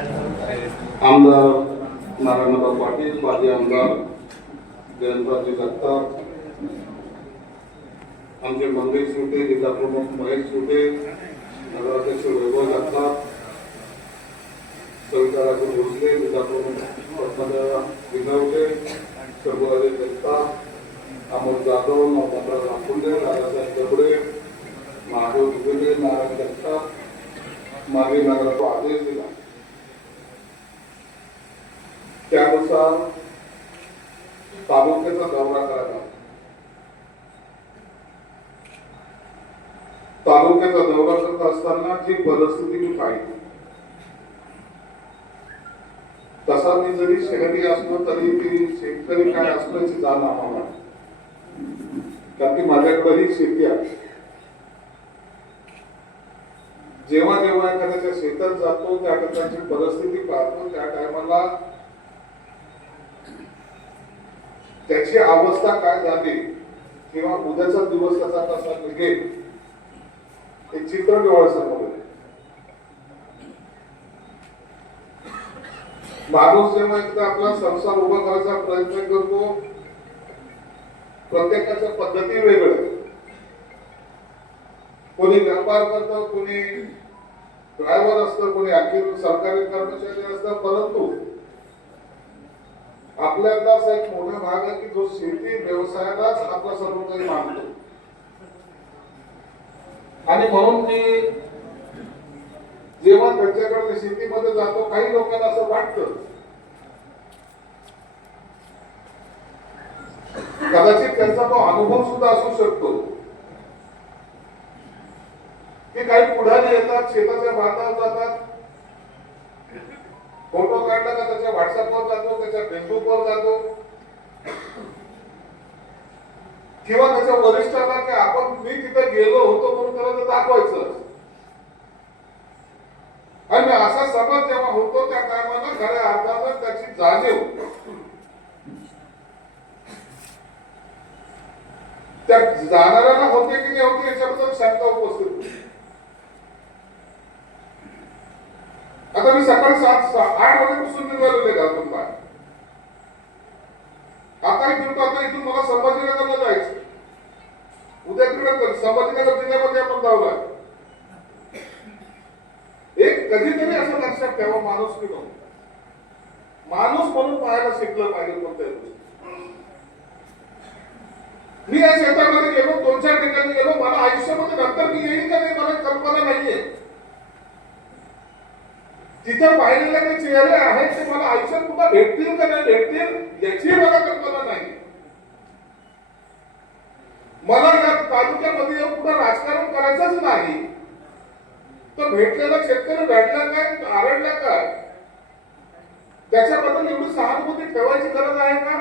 आमदार नारायणराव पाटील माजी आमदार जयंतराजी जगताप आमचे मंगेश सुटे जिल्हा प्रमुख महेश सुटे नगराध्यक्ष वैभव जगताप सविताराजे भोसले जिल्हा प्रमुख पद्मजा विनवटे शंभूराजे जगताप अमोल जाधव मोहम्मदराव नागपुंडे दादासाहेब दबडे महादेव दुबे नारायण जगताप मागे नगराचा आदेश दिला. त्यानुसार तालुक्याचा दौरा करायला तालुक्याचा दौरा करत असताना जी परिस्थिती मी पाहिली. तसा मी जरी शहरी असलो तरी ती शेतकरी काय असल्याची जाण आम्हाला. कारण की माझ्याकडेही शेती आहे. जेव्हा जेव्हा एखाद्याच्या शेतात जातो त्या ठिकाणची परिस्थिती पाहतो त्या टायमाला त्याची अवस्था काय झाली? किंवा उद्याचा दिवस त्याचा कसा निघेल? हे चित्र डोळ्यासमोर माणूस जेव्हा एकदा आपला संसार उभा करायचा प्रयत्न करतो. प्रत्येकाच्या पद्धती वेगळ्या कोणी व्यापार करत कोणी ड्रायव्हर असतं कोणी आणखी सरकारी कर्मचारी असतं परंतु आपल्याला असा एक मोठा भाग आहे की जो शेती व्यवसायालाच आपला सर्व काही मानतो. आणि म्हणून मी जेव्हा त्यांच्याकडे शेतीमध्ये जातो काही लोकांना असं वाटतं कदाचित त्यांचा तो अनुभव सुद्धा असू शकतो की काही पुढारी येतात शेताच्या बांधावर जातात फोटो काढला का त्याच्या व्हॉट्सअपवर जातो त्याच्या फेसबुकवर जातो? किंवा त्याच्या वरिष्ठांना की आपण मी तिथे गेलो होतो म्हणून त्याला ते दाखवायचं. आणि असा समज जेव्हा होतो त्या टायमाला खऱ्या अर्थानं त्याची जाणीव. त्या जाणाऱ्याला होते की नाही होते याच्याबद्दल शंका उपस्थित. आता मी सकाळी सात आठ वाजेपासून निघालेले घालून बाहेर. आता इथून आता इथून मला संभाजीनगरला जायचं. उद्या तिकडे संभाजीनगर जिल्ह्यामध्ये आपण जाऊया एक कधीतरी असं लक्षात ठेवा माणूस की नको माणूस म्हणून पाहायला शिकलं पाहिजे कोणत्याही मी या शेतामध्ये गेलो दोन चार ठिकाणी गेलो मला आयुष्यामध्ये नंतर मी येईल का नाही मला कल्पना नाहीये. तिथे पाहिलेले काही चेहरे आहेत ते मला आयुष्यात पुन्हा भेटतील का नाही भेटतील याची मला कल्पना नाही. मला या तालुक्यामध्ये येऊन पुन्हा राजकारण करायचंच नाही. तर भेटलेला शेतकरी भेटला काय आरडला काय? त्याच्याबद्दल एवढी सहानुभूती ठेवायची गरज आहे का?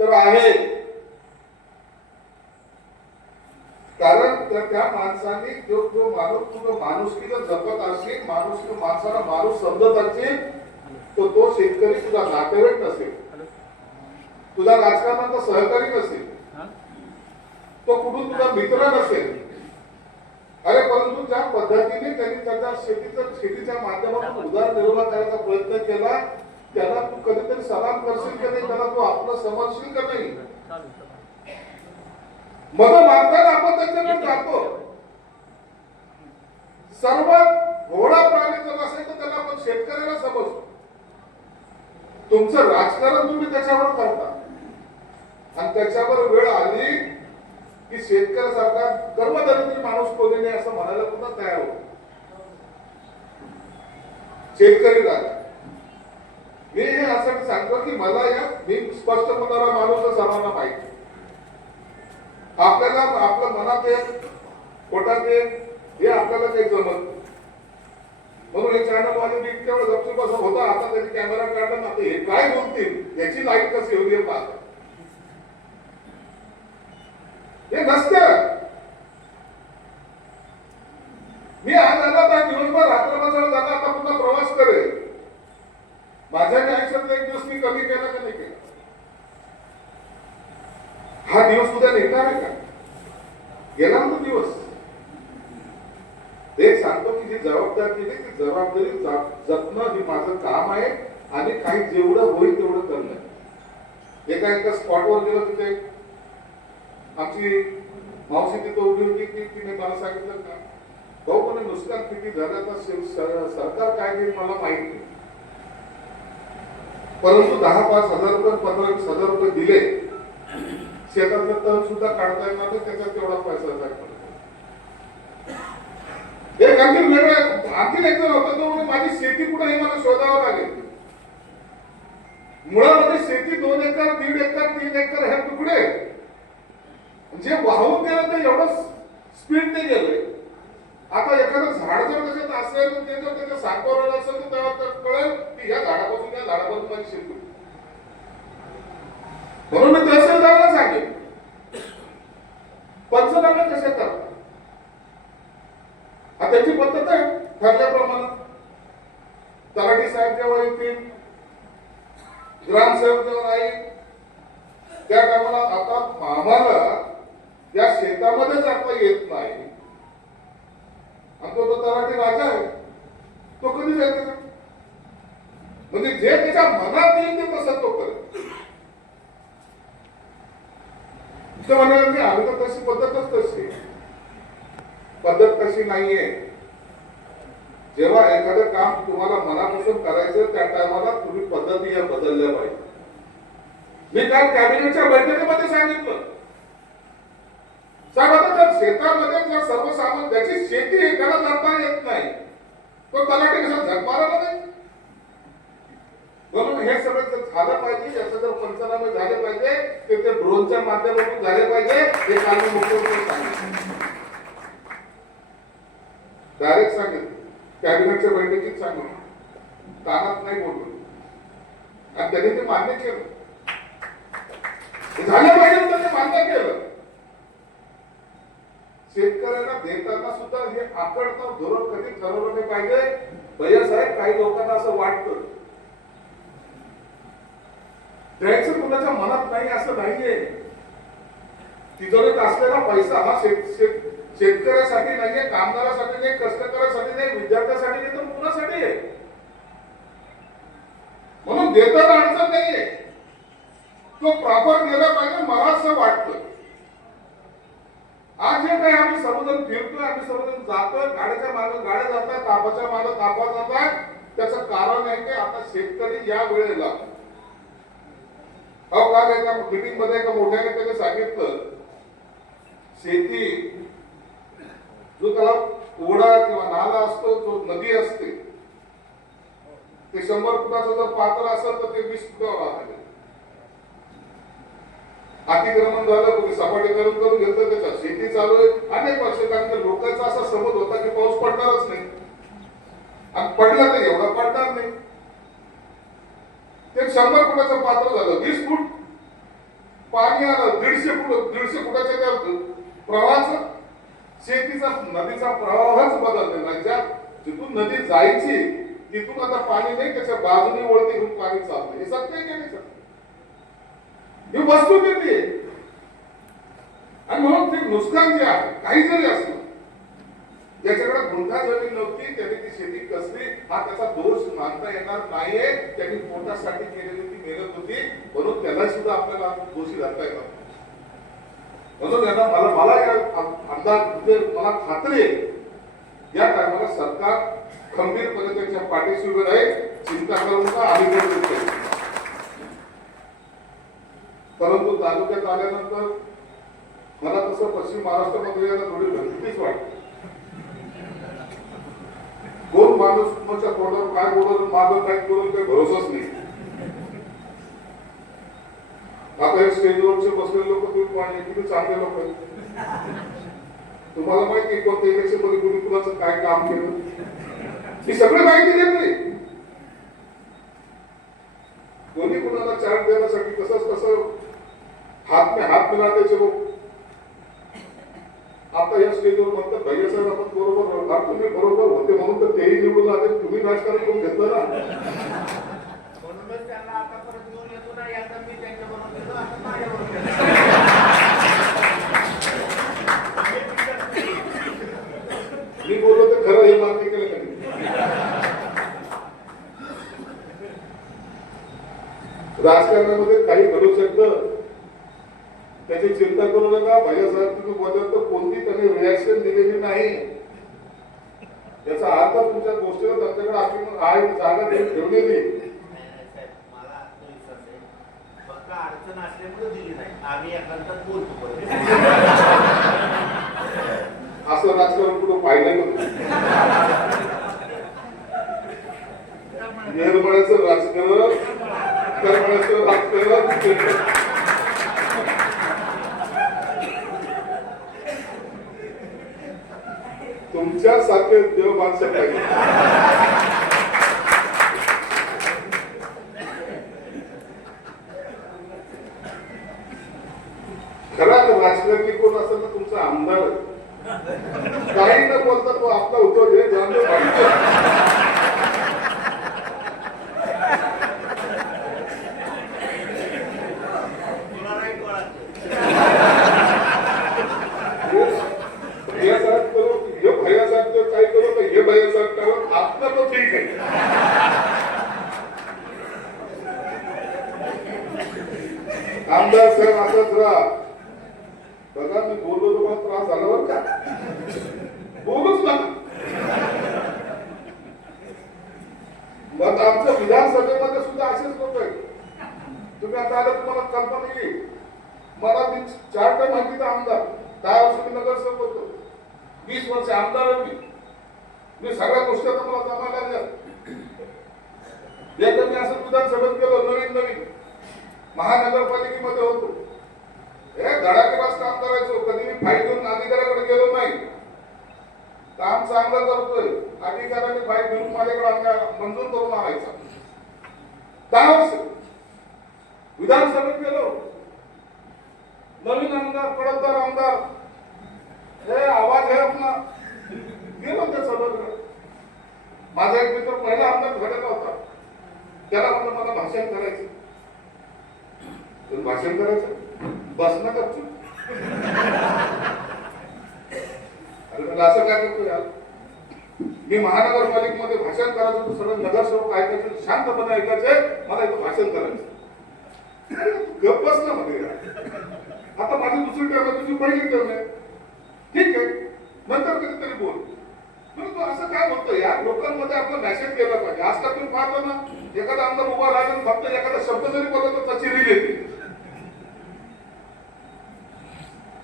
तर आहे. कारण त्या- त्या माणसाने जो जो माणूस तुझं माणुसकी जर जपत असेल माणूस माणसाला माणूस समजत असेल तर तो शेतकरी तुझा नातेवाईक नसेल. तुझा राजकारणाचा सहकारी नसेल. तो कुठून तुझा मित्र नसेल. अरे परंतु ज्या पद्धतीने त्यांनी त्याच्या शेतीचं शेतीच्या माध्यमातून उदरनिर्वाह करायचा प्रयत्न केला त्याला तू कधीतरी सलाम करशील का नाही? त्याला तू आपलं समजशील का नाही? मग मागताना आपण त्याच्याकडे जातो. सर्वात घोडा प्राणी जर असेल तर त्याला आपण शेतकऱ्याला समजतो. तुमचं राजकारण तुम्ही त्याच्यावर करता. आणि त्याच्यावर वेळ आली की शेतकऱ्यासारखा कर्मदरिद्री माणूस कोणी नाही असं म्हणायला पुन्हा तयार होतो. शेतकरी राजा. मी हे असं सांगतो की मला या मी स्पष्ट माणूस समाना पाहिजे आपल्याला आपल्या मनात एक पोटात एक हे आपल्याला काही जमत म्हणून हे चॅनल माझे मी तेवढं गपचूप असं होतं आता त्याची कॅमेरा काढला ना आता हे काय बोलतील? याची लाइट कशी होती हे पाहता हे नसतं. मी आज आला तर दिवसभर रात्रभर जाता आता पुन्हा प्रवास करेल. माझ्या आयुष्यात एक दिवस मी कमी केला का नाही केला? हा दिवस उद्या निघणार आहे का? गेला तो दिवस? एक सांगतो की जी जबाबदारी दिली ती जबाबदारी जपणं हे माझं काम आहे आणि काही जेवढं होईल तेवढं करणं. एका एका स्पॉटवर गेलं तिथे. आमची मावशी तिथे उभी होती की तिने मला सांगितलं का भाऊ पण नुकसान किती झालं तर सरकार काय देईल मला माहीत नाही. परंतु दहा पाच हजार रुपये पंधरा वीस हजार रुपये दिले. शेतातलं तण सुद्धा काढता येणार नाही त्याच्यात तेवढा पैसा एक आणखी वेगळं आणखी एक जण होता तो म्हणे माझी शेती कुठं हे मला शोधावं लागेल. मुळामध्ये शेती दोन एकर दीड एकर तीन एकर हे तुकडे जे वाहून गेलं ते एवढं स्पीड ते गेले आता एखादं झाड जर त्याच्यात असेल तर ते जर त्याच्या सातबाराला असेल तर त्याला कळेल की या झाडापासून या झाडापासून माझी शेती म्हणून मी तहसीलदाराला सांगेल पंचनामे कसे करतात? हा त्याची पद्धत आहे ठरल्याप्रमाणे. तलाठी साहेब जेव्हा येतील ग्रामसेवक जेव्हा येईल त्या कामाला आता आम्हाला या शेतामध्ये जाता येत नाही. आणि तो तो तलाठी राजा आहे तो कधी जायचा? म्हणजे जे त्याच्या मनात येईल ते तसं तो करेल. ते म्हणाले की आम्ही तर तशी पद्धतच तशी. पद्धत तशी नाहीये. जेव्हा एखादं काम तुम्हाला मनापासून करायचं त्या टायमाला तुम्ही पद्धती या बदलल्या पाहिजे. मी काल कॅबिनेटच्या बैठकीमध्ये सांगितलं. साहेब आता जर शेतामध्ये जर सर्वसामान्य ज्याची शेती आहे त्याला जाता येत नाही तो तलाठी कसा झक नाही म्हणून हे सगळं जर झालं पाहिजे याचं जर पंचनामे झाले पाहिजे ते ते ड्रोनच्या माध्यमातून झाले पाहिजे हे काल मी मुख्यमंत्री सांगितलं. डायरेक्ट सांगितलं कॅबिनेटच्या बैठकीत सांगून कानात नाही बोललो. आणि त्यांनी ते मान्य केलं. झालं पाहिजे तर ते मान्य केलं. शेतकऱ्यांना देताना सुद्धा हे आकडतं धोरण कधी ठरवलं नाही पाहिजे? भैया साहेब काही लोकांना असं वाटतं. द्यायचं कुणाच्या मनात नाही असं नाहीये. तिजोरीत असलेला पैसा हा शेत शेत शेतकऱ्यासाठी नाहीये कामगारासाठी नाही कष्टकऱ्यासाठी नाही विद्यार्थ्यासाठी नाही तर कुणासाठी आहे? म्हणून देतात अडचण नाहीये. तो प्रॉपर गेला पाहिजे मला असं वाटतं. आज जे काही आम्ही सर्वजण फिरतोय आम्ही सर्वजण जातोय गाड्याच्या मागे गाड्या जातात तापाच्या मागे तापा जातात त्याचं कारण आहे की आता शेतकरी या वेळेला अहो काल एका मीटिंगमध्ये एका मोठ्याने त्याने सांगितलं शेती जो त्याला ओढा किंवा नाला असतो जो नदी असते ते शंभर फुटाचं जर पात्र असेल तर ते वीस फुटावर राहते. अतिक्रमण झालं कोणी सपाटीकरण करून घेतलं त्याच्यात शेती चालू आहे. अनेक वर्ष कारण लोकांचा असा समज होता की पाऊस पडणारच नाही. आणि पडला तर एवढा पडणार नाही. ते शंभर फुटाचं पात्र झालं. वीस फूट पाणी आलं दीडशे फूट दीडशे फुटाच्या त्या प्रवाहाचं शेतीचा नदीचा प्रवाहच बदललेला आहे. ज्या जिथून नदी जायची तिथून आता पाणी नाही त्याच्या बाजूने वळते घेऊन पाणी चालतं. हे सत्य आहे की नाही सत्य? ही वस्तू किती आहे? आणि म्हणून ते नुकसान जे आहे काही जरी असलं ज्याच्याकडे गुंठा जमीन नव्हती त्याने ती शेती कसली हा त्याचा दोष मानता येणार नाहीये. त्यांनी पोटासाठी केलेली ती मेहनत होती. म्हणून त्याला सुद्धा आपल्याला दोषी धरता येणार. नाही. म्हणून त्यांना मला मला या अंदाज म्हणजे मला खात्री आहे. या टायमाला सरकार खंबीरपणे त्याच्या पाठीशी उभे राहील चिंता करू नका आम्ही परंतु तालुक्यात आल्यानंतर मला तसं पश्चिम महाराष्ट्रामध्ये यायला थोडी भीतीच वाटते दोन माणूस तुमच्या तोंडावर काय बोलून माझं काय बोलून काही भरोसाच नाही. आता हे स्टेजवरचे बसलेले लोक तुम्ही पाहिजे किती चांगले लोक आहेत. तुम्हाला माहिती आहे कोणत्या इलेक्शनमध्ये कुणी कुणाचं काय काम केलं? ही सगळी माहिती देत नाही. कोणी कुणाला चार्ज देण्यासाठी कसं कसं हात में हात मिळाल्याचे लोक आता या स्टेजवर म्हणतात भैयासाहेब आपण बरोबर तुम्ही बरोबर होते म्हणून तर तेही निवडून आले. तुम्ही राजकारण करून घेतलं ना. मी बोललो तर खरं हे मान्य केलं का राजकारणामध्ये काही घडू शकतं त्याची चिंता करू नका. भैयासाहेब बोलत तर कोणती त्यांनी रिॲक्शन दिलेली नाही. याचा अर्थ तुमच्या गोष्टीला त्यांच्याकडे आपण आहे जागा त्यांनी ठेवलेली. अडचण असल्यामुळे दिली नाही आम्ही बोलतो. असं राजकारण कुठं पाहिलं निर्मळाचं राजकारण करमळाचं राजकारण. तुमच्यासारखे देव माणसं पाहिजे. खरा राजकारणी कोण असेल ना तुमचा आमदार काही न बोलता तो आपला उत्तर हे जाणलं पाहिजे तुला नाही कळत. हे साहेब करू हे भैया साहेब तर काही करू तर हे भैया साहेब करू आपलं तो ठीक आहे आमदार साहेब असंच राहा बघा मी बोललो तुम्हाला त्रास झाला बरं का बोलूच ना मग आमच्या विधानसभेमध्ये सुद्धा असेच लोक आहेत तुम्ही आलं तुम्हाला कल्पना येईल मला मी चार टाइम माहिती आमदार? दहा वर्ष मी नगरसेवक होतो. वीस वर्ष आमदार आहे मी. मी सगळ्या गोष्टी आता मला जमा लागल्या. एकदा मी असं विधानसभेत गेलो नवीन नवीन. महानगरपालिकेमध्ये होतो. हे धडाकेबाज काम करायचो कधी मी फाईट घेऊन अधिकाऱ्याकडे गेलो नाही. काम चांगलं करतोय. अधिकाऱ्याने फाईट घेऊन माझ्याकडे आणण्या- मंजूर करून आणायचा. दहा वर्ष. विधानसभेत गेलो नवीन आमदार पडतदार आमदार हे आवाज आहे आपला गेलो त्या सभागृह माझा एक मित्र पहिला आमदार घडत होता. त्याला म्हणलं मला भाषण करायचं तर भाषण करायचं? बस ना गपचूप. अरे मला असं काय करतो यार? मी महानगरपालिकेमध्ये भाषण करायचं सर्व नगरसेवक ऐकायचे शांतपणे ऐकायचे मला इथं भाषण करायचं गप गप्प बस ना मध्ये आता माझी दुसरी टर्म आहे तुझी पहिली टर्म आहे. ठीक आहे. नंतर कधीतरी बोल. म्हणून तू असं काय बोलतो या लोकांमध्ये आपला मेसेज केला पाहिजे. आजकाल तुम्ही पाहतो ना एखादा आमदार उभा राहिला फक्त एखादा शब्द जरी बोलला तर त्याची रिली येते.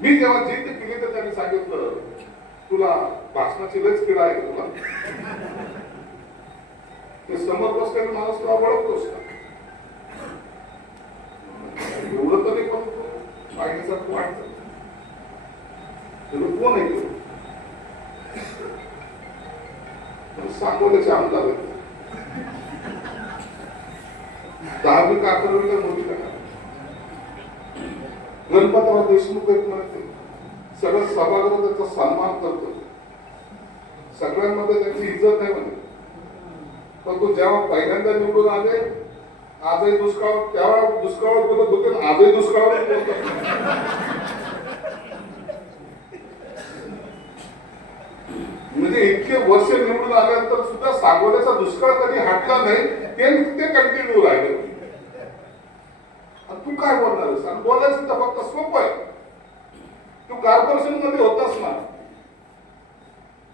मी जेव्हा जिद्द केली तर त्यांनी सांगितलं तुला भाषणाची लच किडा आहे तुला? ते समोर बसलेला माणूस तुला ओळखतोस का एवढं कमी पण तू पाहिल्यासारखं वाटत तुला कोण आहे तो? सांगोल्याचे आमदार आहेत. दहावी का मोठी का गणपतराव देशमुख आहेत म्हणते सगळं सभागृह त्याचा सन्मान करतो. सगळ्यांमध्ये त्याची इज्जत नाही म्हणे. पण तो जेव्हा पहिल्यांदा निवडून आले आजही दुष्काळ त्यावेळा दुष्काळ बोलत होते आजही दुष्काळ म्हणजे इतके वर्ष निवडून आल्यानंतर सुद्धा सागोल्याचा दुष्काळ कधी हटला नाही ते ते कंटिन्यू राहिले. आणि तू काय बोलणार आणि बोलायचं तर फक्त सोपं आहे. तू कॉर्पोरेशनमध्ये होतास ना.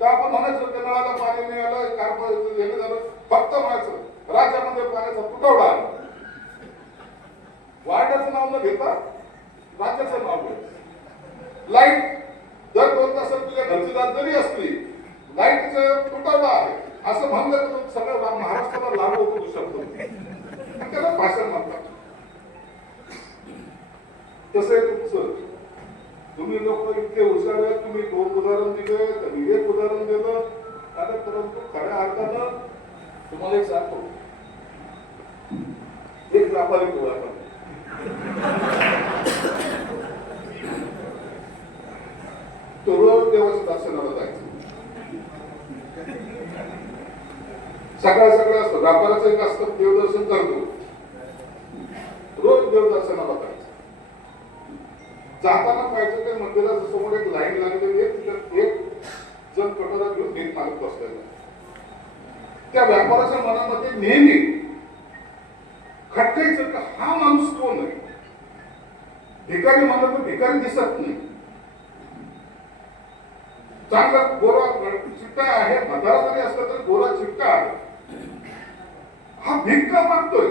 तर आपण म्हणायचं नळाला पाणी मिळालं कॉर्पोरेशन हे झालं. फक्त म्हणायचं. राज्यामध्ये पाण्याचा तुटवडा आहे वार्डाचं नाव न घेता राज्याचं नाव घ्यायचं लाइट दर दोन तासात तुझ्या घरची जरी असली लाईटचं तुटवडा आहे. असं म्हणलं तर तो सगळं महाराष्ट्राला लागू होतो शब्द त्याला भाषण म्हणतात. तसं आहे तुमचं. तुम्ही लोक इतके हुशार तुम्ही दोन उदाहरण दिले त्यांनी एक उदाहरण दिलं आणि परंतु खऱ्या अर्थानं तुम्हाला एक सांगतो. एक व्यापारी गोळा करतो. तो रोज सकाळ सकाळ असतं. व्यापाराचं एक असतं देवदर्शन करतो. रोज देवदर्शनाला जायचं. जाताना पाहिजे ते मंदिराच्या समोर एक लाईन लागलेली एक एक जण कटोरा घेऊन भीक मागत बसलेला त्या व्यापाराच्या मनामध्ये नेहमी खटकायचं का हा माणूस कोण आहे? भिकारी म्हणलं तर भिकारी दिसत नाही. चांगला गोरा चिट्टा आहे म्हातारा जरी असला तरी गोरा चिट्टा आहे. हा भीक का मागतोय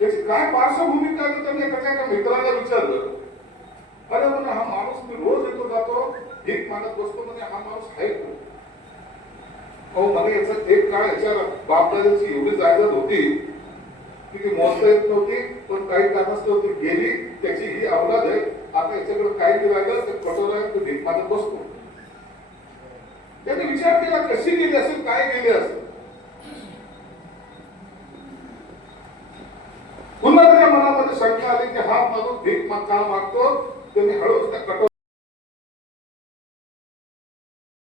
त्याची काय पार्श्वभूमी काय तर त्यांनी एखाद्या एका मित्राला विचारलं अरे म्हणे हा माणूस मी रोज येतो जातो. भीक मागत बसतो म्हणजे हा माणूस आहे अहो मला याचा एक काळ याच्या बापदाची एवढी जायदाद होती. ती मोजता येत नव्हती पण काही कारणास्तव ती गेली त्याची ही अवलाद आहे. आता याच्याकडे काही नाही राहिलं तर कटोरा तो भीक मागत बसतो. त्याने विचार केला कशी गेली असेल काय गेली असेल? पुन्हा त्याच्या मनामध्ये शंका आली की हा माणूस भीक का मागतो त्यांनी हळूच त्या कटोरा